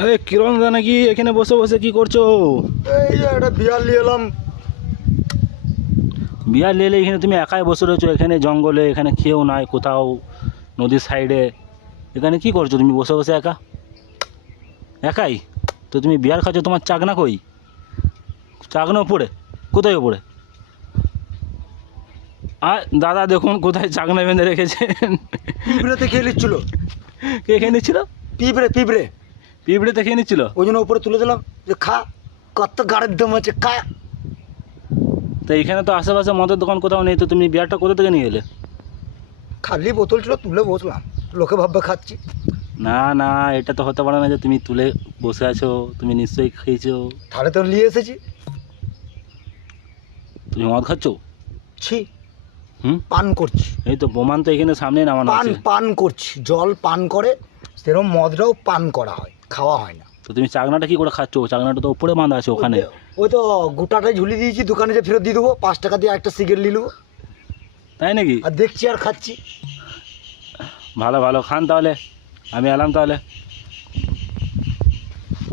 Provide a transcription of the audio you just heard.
আরে কিরণ দা নাকি এখানে বসে বসে কি করছো? এই যে একটা বিয়ার নিয়ে এলাম। বিয়ার লেলে এখানে তুমি একাই বসে রয়েছো এখানে জঙ্গলে, এখানে কেউ নাই কোথাও, নদীর সাইডে, এখানে কি করছো তুমি বসে বসে একা একাই? তো তুমি বিয়ার খাচ্ছ, তোমার চাকনা কই? চাকনা উপরে? কোথায় উপরে? আর দাদা দেখুন কোথায় চাকনা বেঁধে রেখেছেন। পিঁপড়েতে খেয়ে নিচ্ছিল। কে খেয়ে নিচ্ছিল? পিঁপড়ে পিঁপড়ে পিঁপড়েতে খেয়ে নিচ্ছিল? ওই জন্য উপরে তুলে দিলাম যে খা, কত গাড়ির দম আছে খা। তো এইখানে তো আশেপাশে মদের দোকান কোথাও নেই, তো তুমি বিয়ারটা কোথা থেকে নিয়ে এলে? খালি বোতল ছিল, তুলে বসলাম, লোকে ভাববে খাচ্ছি। না না, এটা তো হতে পারে না যে তুমি তুলে বসে আছো, তুমি নিশ্চয়ই খেয়েছো। তাহলে তো নিয়ে এসেছি। তুমি মদ খাচ্ছ? ছি, হুম, পান করছি। এই তো প্রমাণ তো এখানে সামনে নামানো পান আছে। পান করছি, জল পান করে সেরকম মদটাও পান করা হয়, খাওয়া হয় না। তো তুমি চাকনাটা কি করে খাচ্ছ? চাকনাটা তো উপরে বাঁধা আছে ওখানে। ওই তো গোটাটাই ঝুলিয়ে দিয়েছি, দোকানে যে ফেরত দিয়ে দেবো, 5 টাকা দিয়ে একটা সিগারেট নিয়ে নেবো। তাই নাকি? আর দেখছি আর খাচ্ছি। ভালো ভালো, খান তাহলে, আমি এলাম তাহলে।